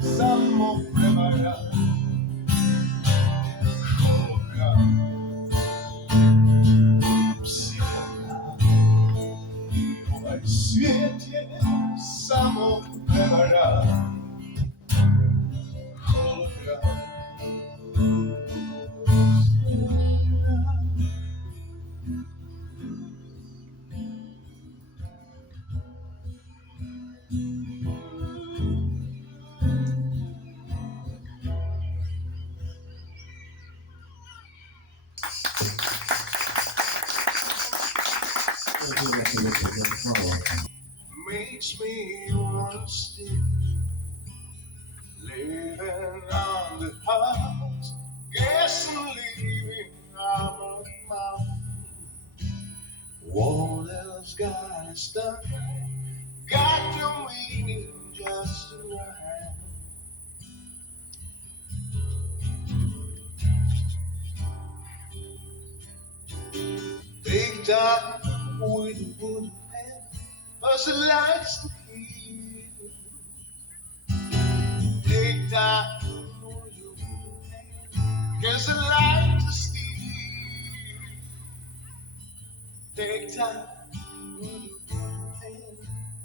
samo prevara. Hologram, psihogram, ovaj svijet je samo prevara. Hologram, makes me wanna stay living on the heart, guess I'm leaving out of mouth. What else got us done? Got your meaning just right. Take time with a good hand, us the lights to heal. Take time with a good hand, cause the light to steal. Take time with a good hand,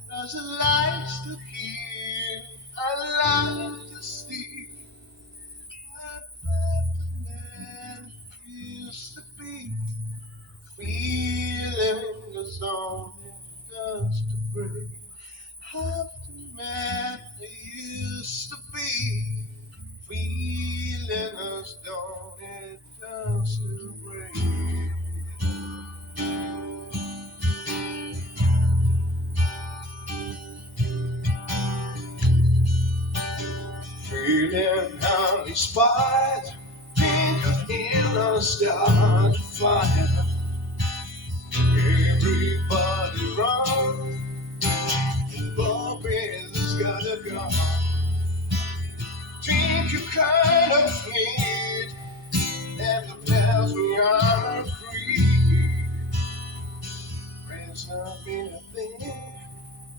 cause the lights to heal, a light to steal. I'm the man who used to be. Feeling the zone it does to break. Half the man he used to be. Feeling the zone it does to break. Feeling uninspired. Think of inner start fire. Everybody run, Bobby's gotta go. Think you kind of need, and the bells we are free. Friends not mean a thing,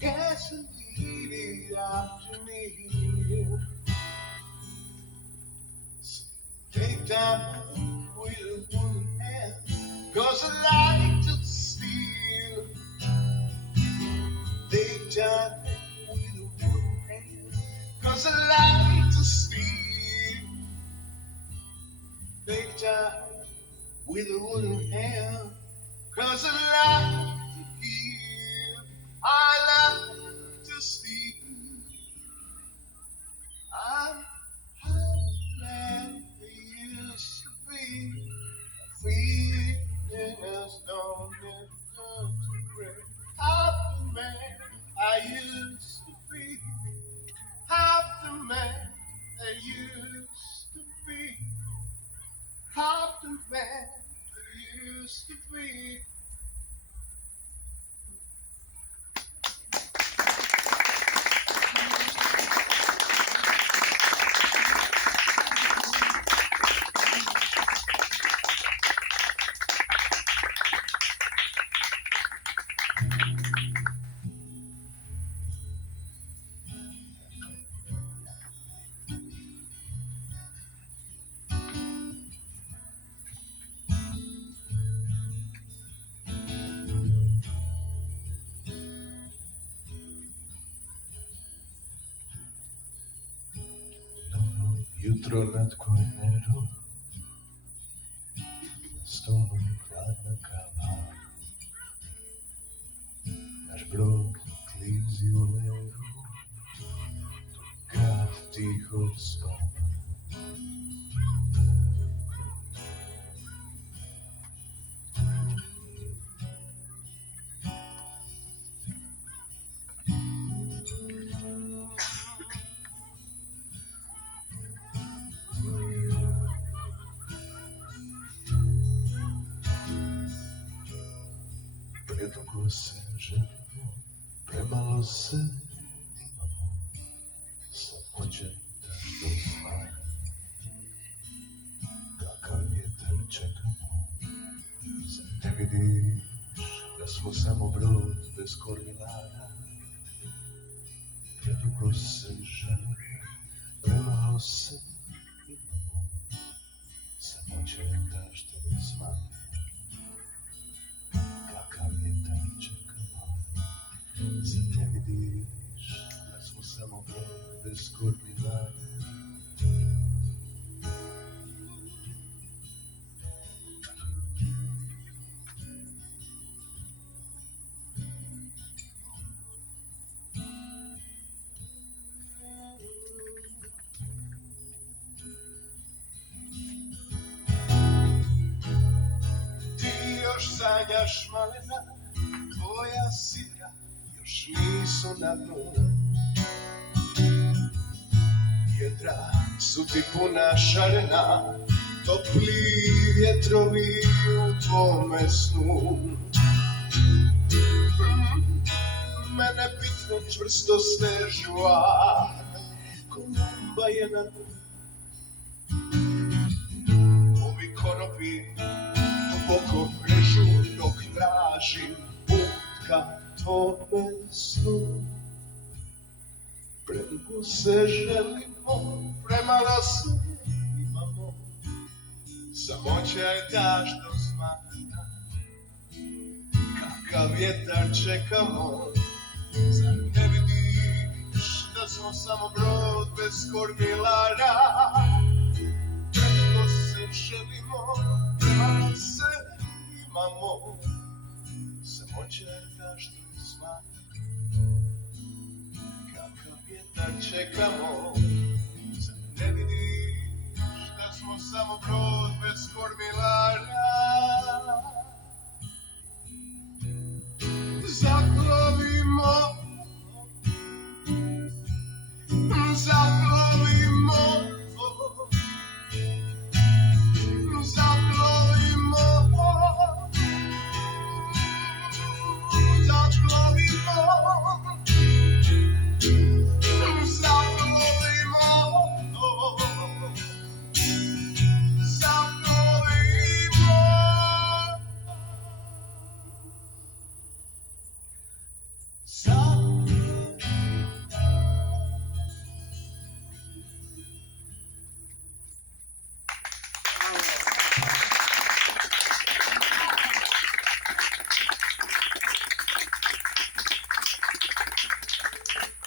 gasoline is after me. Take time with a wooden hand, cause I like to steal. Take time with a wooden hand, cause I like to steal. Take time with a wooden hand, cause I like to heal. I like to steal. I'm glad we used to be. Feeling us don't get done to break. Half the man I used to be. Half the man I used to be. Half the man I used to be. Jutro nad kojnerom, na stolu hladna kava. Naš brod klizi u leru, dok grad tiho spava. Predugo se želimo, premalo se imamo, sa početaš do smara. Kakav vjetar čekamo, zar ne vidiš da smo samo brod bez kormilara. Predugo se želimo, na dnu. Jedra su ti puna šarena, topli vjetrovi u tvome snu. Mene bitno čvrsto stežu, a kolumba je na dnu. Ovi konopi duboko režu dok tražim put ka tome snu. Predugo se želimo, premalo se imamo. Samoća je ta što smatra, kakav vjetar čekamo. Zar ne vidiš da smo samo brod bez kormilara? Predugo se želimo, premalo se imamo. Samoća je ta što smatra, kakav vjetar čekamo. Zar ne vidiš da smo samo brod bez kormila?